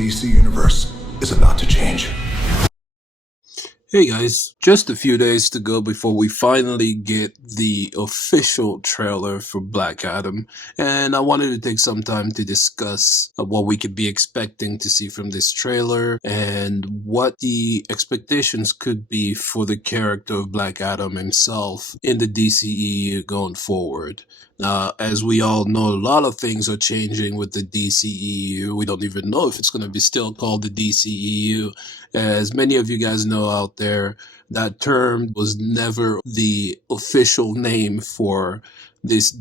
DC Universe is about to change. Hey guys, just a few days to go before we finally get the official trailer for Black Adam, and I wanted to take some time to discuss what we could be expecting to see from this trailer and what the expectations could be for the character of Black Adam himself in the DCEU going forward. As we all know, a lot of things are changing with the DCEU. We don't even know if it's going to be still called the DCEU. As many of you guys know out there, that term was never the official name for this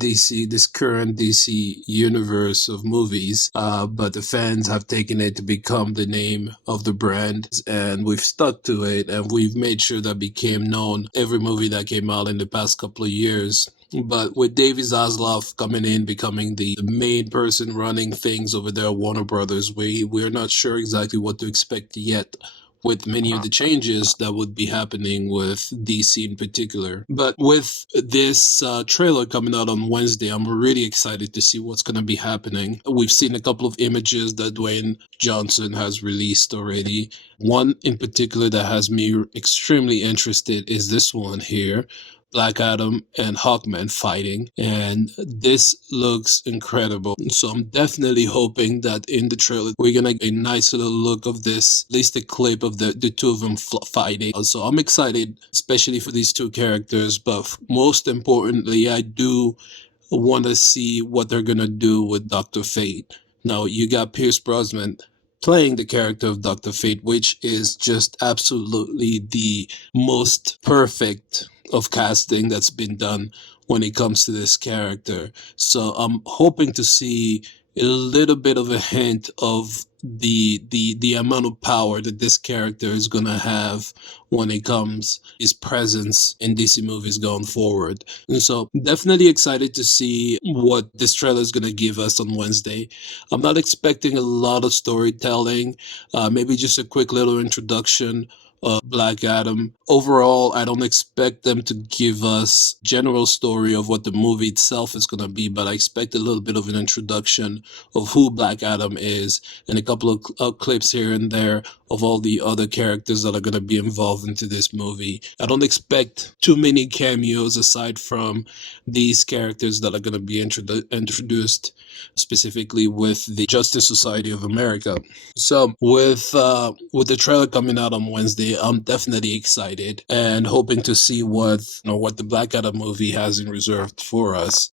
current DC universe of movies, but the fans have taken it to become the name of the brand, and we've stuck to it, and we've made sure that became known every movie that came out in the past couple of years. But with David Zaslav coming in, becoming the main person running things over there at Warner Brothers, we're not sure exactly what to expect yet with many of the changes that would be happening with DC in particular. But with this trailer coming out on Wednesday, I'm really excited to see what's going to be happening. We've seen a couple of images that Dwayne Johnson has released already. One in particular that has me extremely interested is this one here. Black Adam and Hawkman fighting, and this looks incredible. So I'm definitely hoping that in the trailer we're gonna get a nice little look of this, at least a clip of the two of them fighting. So I'm excited, especially for these two characters, but most importantly, I do want to see what they're gonna do with Dr. Fate. Now, you got Pierce Brosnan playing the character of Dr. Fate, which is just absolutely the most perfect of casting that's been done when it comes to this character. So I'm hoping to see a little bit of a hint of the amount of power that this character is gonna have when it comes his presence in DC movies going forward. And so definitely excited to see what this trailer is gonna give us on Wednesday. I'm not expecting a lot of storytelling, maybe just a quick little introduction Black Adam. Overall, I don't expect them to give us general story of what the movie itself is going to be, but I expect a little bit of an introduction of who Black Adam is and a couple of clips here and there of all the other characters that are going to be involved into this movie. I don't expect too many cameos aside from these characters that are going to be introduced specifically with the Justice Society of America. So with the trailer coming out on Wednesday, I'm definitely excited and hoping to see what the Black Adam movie has in reserve for us.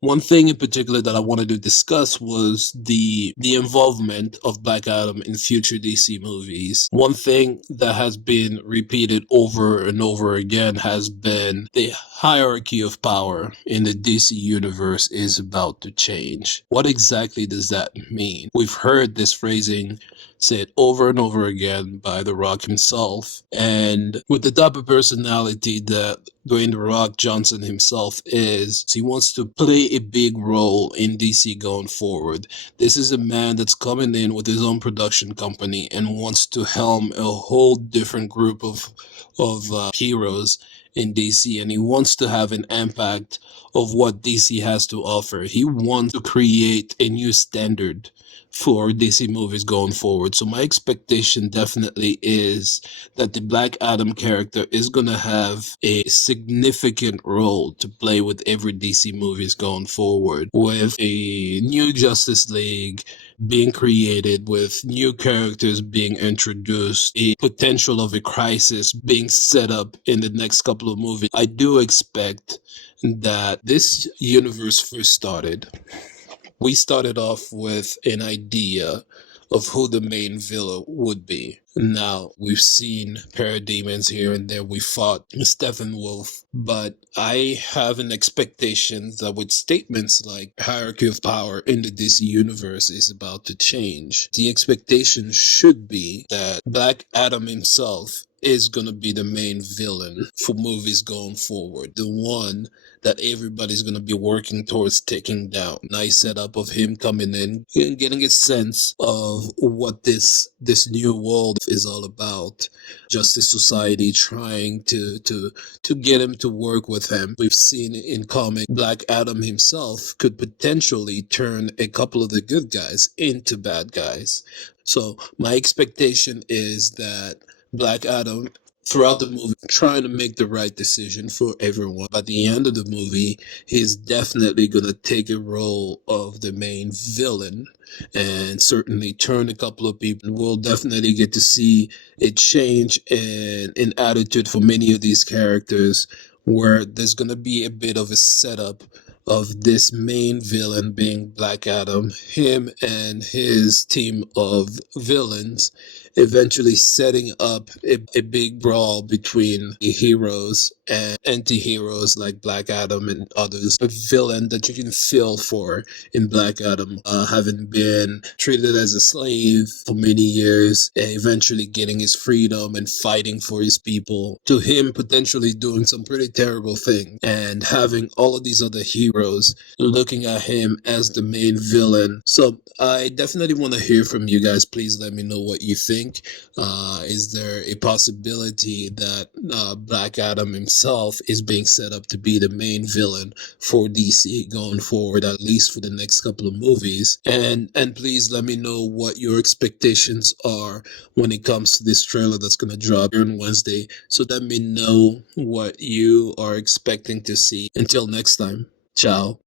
One thing in particular that I wanted to discuss was the involvement of Black Adam in future DC movies. One thing that has been repeated over and over again has been the hierarchy of power in the DC universe is about to change. What exactly does that mean? We've heard this phrasing said over and over again by The Rock himself, and with the type of personality that Dwayne The Rock Johnson himself is, he wants to play a big role in DC going forward. This is a man that's coming in with his own production company and wants to helm a whole different group of heroes in DC, and he wants to have an impact of what DC has to offer. He wants to create a new standard for DC movies going forward. So my expectation definitely is that the Black Adam character is going to have a significant role to play with every DC movies going forward, with a new Justice League being created, with new characters being introduced, a potential of a crisis being set up in the next couple of movies. I do expect that this universe first started. We started off with an idea of who the main villain would be. Now, we've seen parademons here and there. We fought Steppenwolf, but I have an expectation that with statements like hierarchy of power in the DC universe is about to change, the expectation should be that Black Adam himself is going to be the main villain for movies going forward. The one that everybody's going to be working towards taking down. Nice setup of him coming in and getting a sense of what this new world is all about. Justice Society trying to get him to work with him. We've seen in comic Black Adam himself could potentially turn a couple of the good guys into bad guys. So my expectation is that Black Adam throughout the movie trying to make the right decision for everyone. By the end of the movie, he's definitely going to take a role of the main villain and certainly turn a couple of people. We'll definitely get to see a change in attitude for many of these characters, where there's going to be a bit of a setup of this main villain being Black Adam, him and his team of villains eventually setting up a big brawl between the heroes and anti-heroes like Black Adam and others. A villain that you can feel for in Black Adam, having been treated as a slave for many years and eventually getting his freedom and fighting for his people, to him potentially doing some pretty terrible things and having all of these other heroes looking at him as the main villain. So I definitely want to hear from you guys. Please let me know what you think. Is there a possibility that Black Adam himself is being set up to be the main villain for DC going forward, at least for the next couple of movies? And please let me know what your expectations are when it comes to this trailer that's going to drop here on Wednesday. So let me know what you are expecting to see. Until next time, ciao.